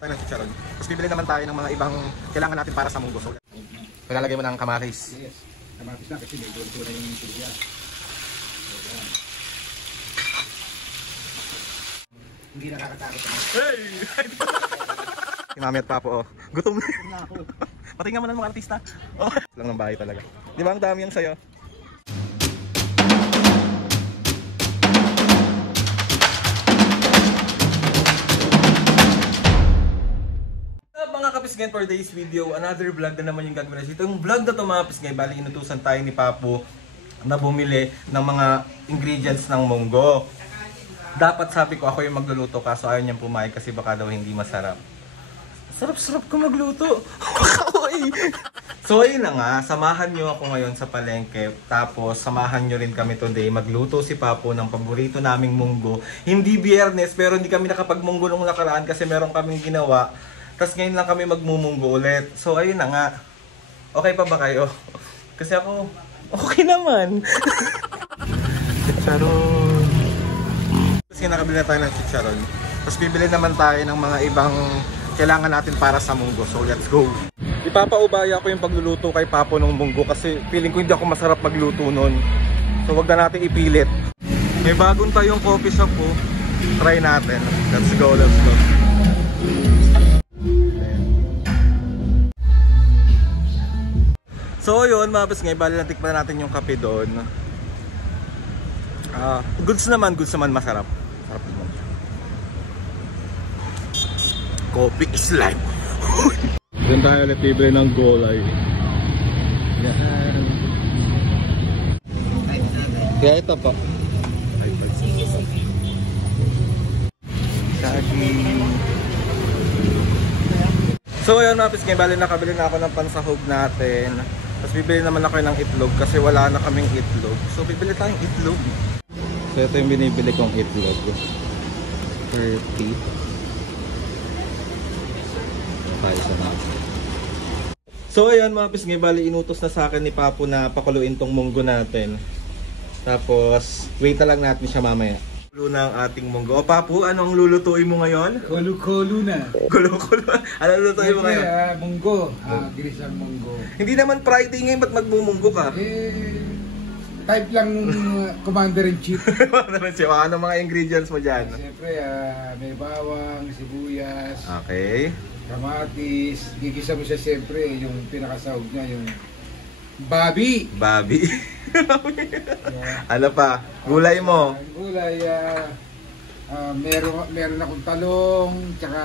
Tayo ng chicharon. Tapos bibili naman tayo ng mga ibang kailangan natin para sa munggo. So, palalagay mo ng kamatis. Yes, kamatis na kasi may duro na yung silya. Hindi nakakatakot. Hey! Si Mami at Papo, oh. Gutom na. Patingnan mo na ng mga artista. Oh. Lang ng bahay talaga. Di ba ang dami yung sayo? Mga kapisngay, for today's video, another vlog na naman yung gagawin natin. Itong vlog na ito mga kapisngay, bali inutusan tayo ni Papo na bumili ng mga ingredients ng munggo. Dapat sabi ko ako yung magluluto kaso ayaw niyang pumayag kasi baka daw hindi masarap. Sarap-sarap ko magluto. So ayun na nga, samahan nyo ako ngayon sa palengke. Tapos samahan nyo rin kami today. Magluto si Papo ng paborito naming munggo. Hindi biyernes pero hindi kami nakapagmunggo nung nakaraan kasi meron kaming ginawa. Tapos ngayon lang kami magmumunggo ulit. So ayun na nga. Okay pa ba kayo? Kasi ako, okay naman. Chicharon. Kasi nakabili na tayo ng chicharon. Tapos bibili naman tayo ng mga ibang kailangan natin para sa munggo. So let's go. Ipapaubaya ko yung pagluluto kay Papo ng munggo kasi feeling ko hindi ako masarap magluto nun. So wag na natin ipilit. May bagong tayong coffee shop po. Try natin. Let's go, let's go. So yun, mga pisngay, bali natikman natin yung kape doon. Goods naman, masarap. Sarap naman. Coffee is life. Doon tayo ulit bibili ng gulay. Yan. Kaya ito pa. So ayun mga pisngay, bali nakabili na ako ng pansahog natin. Tapos bibili naman ako ng itlog kasi wala na kaming itlog. So bibili tayong itlog. So ito yung binibili kong itlog. 30. Tayo sa mga. So ayan mga pisngay, bali inutos na sa akin ni Papo na pakuluin tong munggo natin. Tapos wait na lang natin siya mamaya. Kulo na ang ating munggo. O Papo, anong lulutuin mo ngayon? Kulo-kulo na. Kulo-kulo. Ano lulutuin mo ngayon? Munggo. Ginisang munggo. Hindi naman Friday ngayon, ba't magmumunggo ka? Type lang Commander-in-Chief. Ano mga ingredients mo dyan? Siyempre, may bawang, sibuyas, Okay. kamatis. Gigisa mo siya siyempre, yung pinakasahog niya, yung babi. Babi. Ano pa? Gulay mo? Gulay, meron akong talong, tsaka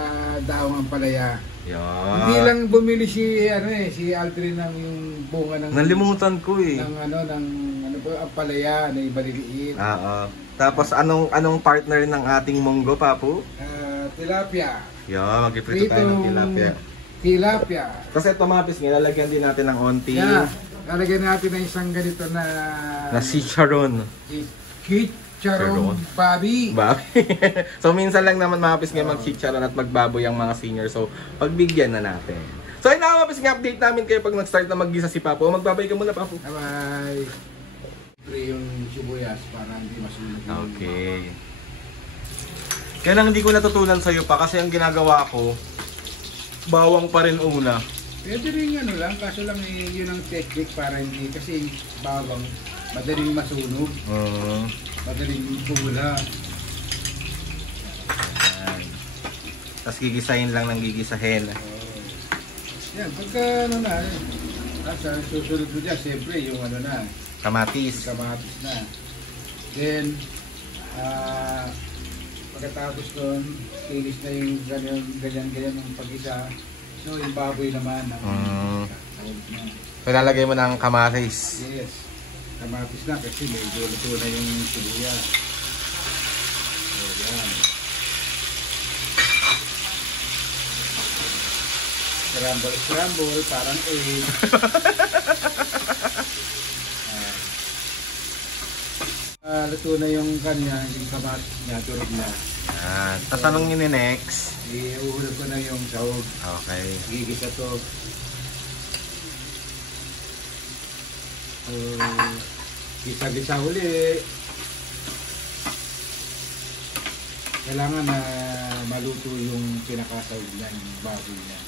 daong ampalaya. Yan. Hindi lang bumili si Aldrin ng yung bunga ng Nalimutan ko eh. ng ampalaya na ibaliliit. Oo. Tapos anong partner ng ating munggo, Papo? Tilapia. Yan, mag-iprito tayo ng tilapia. Tilapia. Kasi ito mga pisngay, lalagyan din natin ng onti. Yeah. Lalagyan natin ng isang ganito na chicharon. Chicharon babi. So minsan lang naman mga pisngay mag-chicharon at magbaboy ang mga senior. So pagbigyan na natin. So ayun na mga pisngay, update namin kayo pag nag-start na mag-gisa si Papo. Magbabay ka muna, Papo. Bye-bye. Yung sibuyas para hindi masunog. Okay. Kaya lang hindi ko natutunan sa'yo pa kasi ang ginagawa ko, bawang pa rin una. Pwede rin lang, kaso lang yun ang technique para hindi, kasi bawang madaling masunog, madaling bula. Tapos gigisahin lang ng gigisahin. Yan, pagka susunod mo dyan, siyempre yung Kamatis. kamatis na. Then, pagkatapos doon, kinis na yung ganyan ng pag-isa. So, yung baboy naman ang So, lalagay mo ng kamatis. Yes. Kamatis na kasi may luto na yung sibuyas. So, yan. Scramble, parang egg. Luto na yung kanya, yung kamatis niya, turog na. Tatanong nyo ni next. Iuhulog ko na yung sahog. Okay. Gigisa to. Gisa-gisa uli. kailangan na maluto yung pinakasahog niya, yung baboy niya.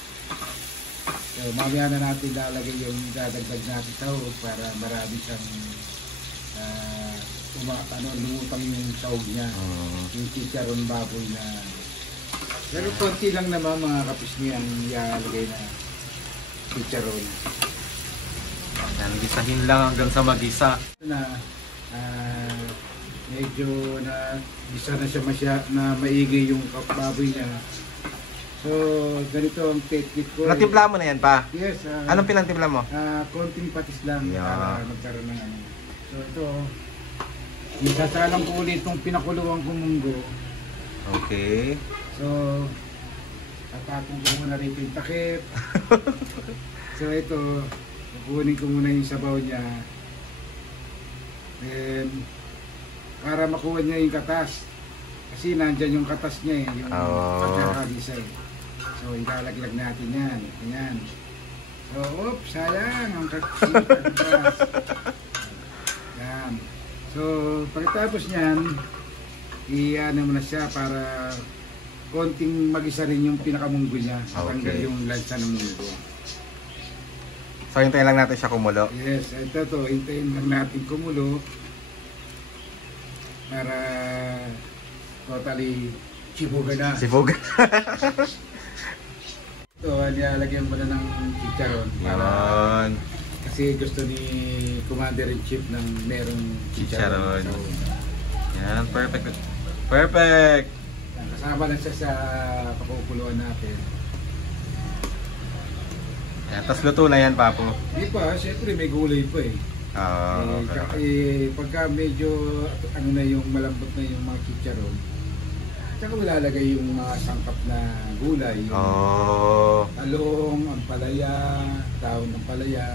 So mamaya na natin lalagay yung dadagdag natin sahog para marami siyang lumutang yung sahog niya. Yung chicharon baboy na. Pero konti lang naman mga kapisngi ang ilalagay na chicharon. Yan, gisahin lang hanggang sa magisa. Na medyo na gisa na siya na maigi yung baboy niya. So ganito ang technique ko. Natimpla mo na yan pa? Yes. Anong pinantimpla mo? Konting patis lang Yeah. para magkaroon ng ano. So ito, isasalang ko ulit itong pinakuluang kong munggo. Okay. So, tatapong ko muna rito yung takip. So ito, kukunin ko muna yung sabaw niya. And para makuha niya yung katas. Kasi nandyan yung katas niya eh, yung pagkakagisa eh. So ilalaglag natin yan. Ayan. So, oops, sayang ang katas. Yan. So, pagkatapos niyan, i-ano mo na siya para konting mag-isa rin yung pinakamunggo niya. Matanggal yung lansa ng munggo. So, hintayin lang natin siya kumulo. Yes, ito to. Hintayin lang natin kumulo para totally sibuga na. Sibog. Ito, nilalagyan mo na ng chicharon. Yan. Kasi gusto ni Commander-in-Chief ng merong chicharon. Chicharon. So, Yan, perfect. Perfect! kasama lang siya sa pakukuluan natin. Yan, tas luto na yan, Papo. Di pa, siyempre may gulay pa eh. Pagka medyo ano na yung malambot na yung mga chicharon, tsaka malalagay yung mga sangkap na gulay, yung talong, ampalaya, daon ng palaya.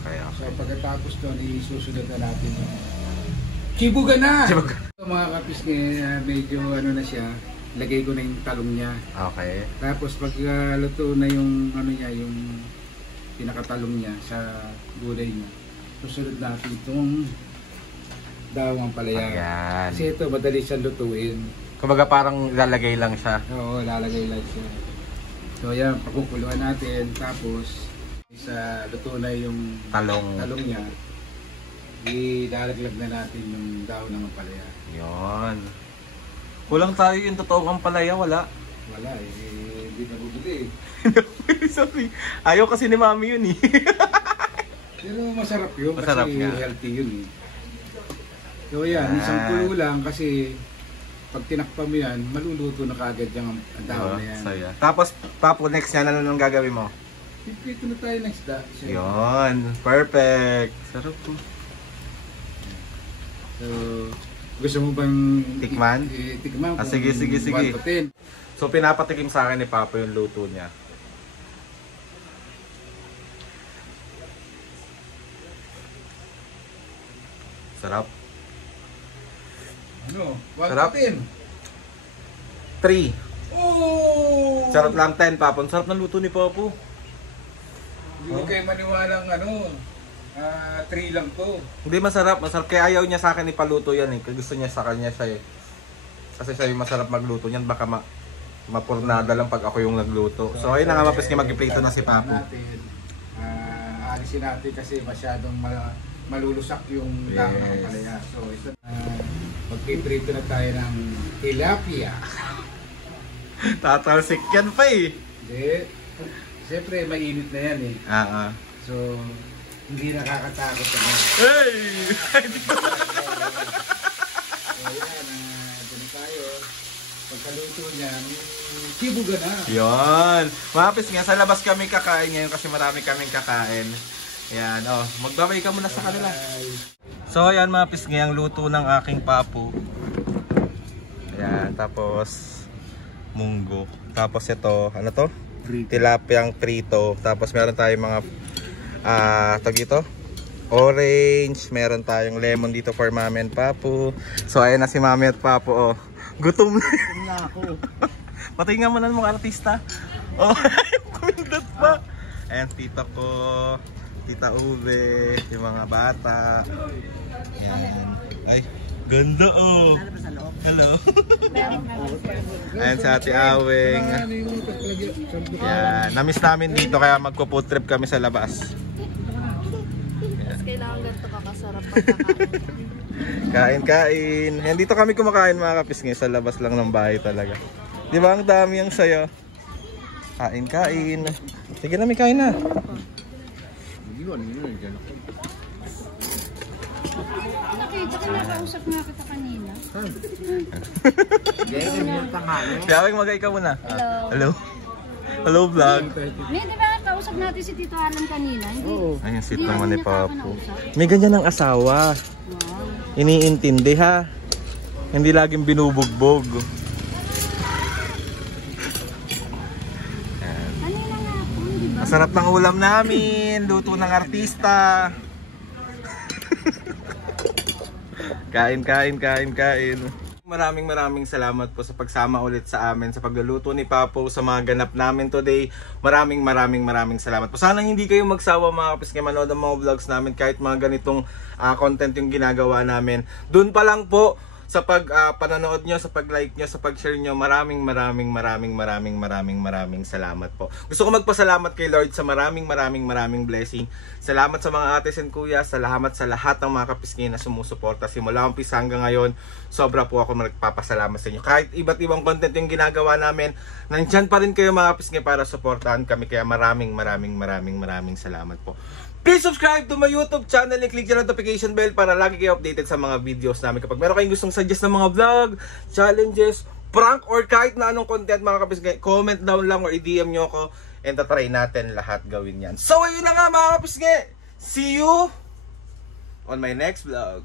Okay. So pagkatapos doon, isusunod na natin yung sibuga na! So, mga kapis medyo ano na siya, lagay ko na yung talong niya. Okay. Tapos pag luto na yung ano niya, yung pinakatalong niya sa gulay niya, susunod natin itong dawang palaya. Ayan. Kasi ito, madali siyang lutuin. Kumbaga parang lalagay lang siya. Oo, lalagay lang siya. So ayan, pakukuluan natin. Tapos, sa luto na yung Talong. niya, ilalaglag na natin yung dahon ng palaya. Yun. Kulang tayo yung totoong palaya, wala. Wala eh, hindi na bubuli eh. Sorry. Ayaw kasi ni Mami yun eh. Pero masarap yun Masarap kasi nga. healthy yun eh. So yan, isang kulo lang kasi pag tinakpa mo yan, maluluto na kagad yung dahon na yan. Saya. Tapos, Papo, next yan, ano nang gagawin mo? Pipito na tayo ng isda. Yun. Perfect. Sarap po. So, gusto mo bang Tikman? Tikman kung Sige. 1 to 10. So, pinapatikim sa akin ni Papo yung luto niya. Sarap. Ano? 1 Sarap. to 10. 3. Oh! Sarap lang 10, Papo. Ang sarap ng luto ni Papo. Hindi ko kayo maniwalang 3 lang to. Hindi, masarap. Masarap. Kaya ayaw niya sa akin ipaluto yan eh. Kaya gusto niya sa kanya siya eh. Kasi siya yung masarap magluto niyan. Baka mapurnada lang pag ako yung nagluto. So ayun na nga, mapis niya mag-iprito na si Papo. Alisin natin kasi masyadong malulusak yung dahon ng palaya. So ito magpiprito na tayo ng tilapia. Tatalsik yan pa eh. Hindi. Siyempre mainit na yan eh. So hindi nakakatakot naman. Hey! So yan, dun tayo. Pagkaluto niyan, sibuga na. Yun. Mapis nga, sa labas kami kakain ngayon kasi marami kaming kakain. Yan, magbabay ka muna sa kanila. So ayan, mapis nga ang luto ng aking Papo. Ayan, tapos munggo. Tapos ito, ano to? Tilapiyang prito. Tapos meron tayong mga ito, orange. Meron tayong lemon dito for Mami and Papo. So ayan na si Mami at Papo. Gutom na ako. Patingan mo na mga artista. Kumindot pa. Ayan, tita ko, tita Ube, yung mga bata. Ayan. Ay, Ganda oh. Hello. Ayan si Ate Aweng. Yan. Namiss namin dito kaya magpo-food trip kami sa labas. Mas kailangan ganito kakasarap pagkakain. Kain. Yan dito kami kumakain mga kapisngay sa labas lang ng bahay talaga. Di ba ang dami ang sayo? Kain. Sige na, may kain na. Nakita ka nakausap nga kita kanina. Si Aweng, mag-ay ka muna. Hello. Hello vlog. Hindi, di ba kausap natin si Tito Alan kanina? Hindi. Ayun, sweet Hindi naman ni natin niya Papo. kakausap. May ganyan ng asawa. Wow. Iniintindi ha. Hindi laging binubugbog. Kanina nga ako, di ba? Masarap ng ulam namin. Luto ng artista. Kain. Maraming salamat po sa pagsama ulit sa amin sa pagluluto ni Papo sa mga ganap namin today. Maraming salamat po. Sana hindi kayo magsawa mga kapisngay manood ng mga vlogs namin kahit mga ganitong content yung ginagawa namin. Doon pa lang po sa panonood nyo, sa pag-like nyo, sa pag-share nyo. Maraming salamat po. Gusto ko magpasalamat kay Lord sa maraming blessing. Salamat sa mga ates and kuya, salamat sa lahat ng mga kapisngay na sumusuporta simula umpisa hanggang ngayon. Sobra po ako magpapasalamat sa inyo. Kahit iba't ibang content yung ginagawa namin, nandyan pa rin kayo mga kapisngay para suportahan kami. Kaya maraming salamat po. Please subscribe to my YouTube channel and click the notification bell para lagi kayo updated sa mga videos namin. Kapag meron kayong gustong suggest ng mga vlog, challenges, prank, or kahit na anong content mga kapisngay, comment down lang or i-DM nyo ako and tatry natin lahat gawin yan. So ayun na nga mga kapisngay, see you on my next vlog.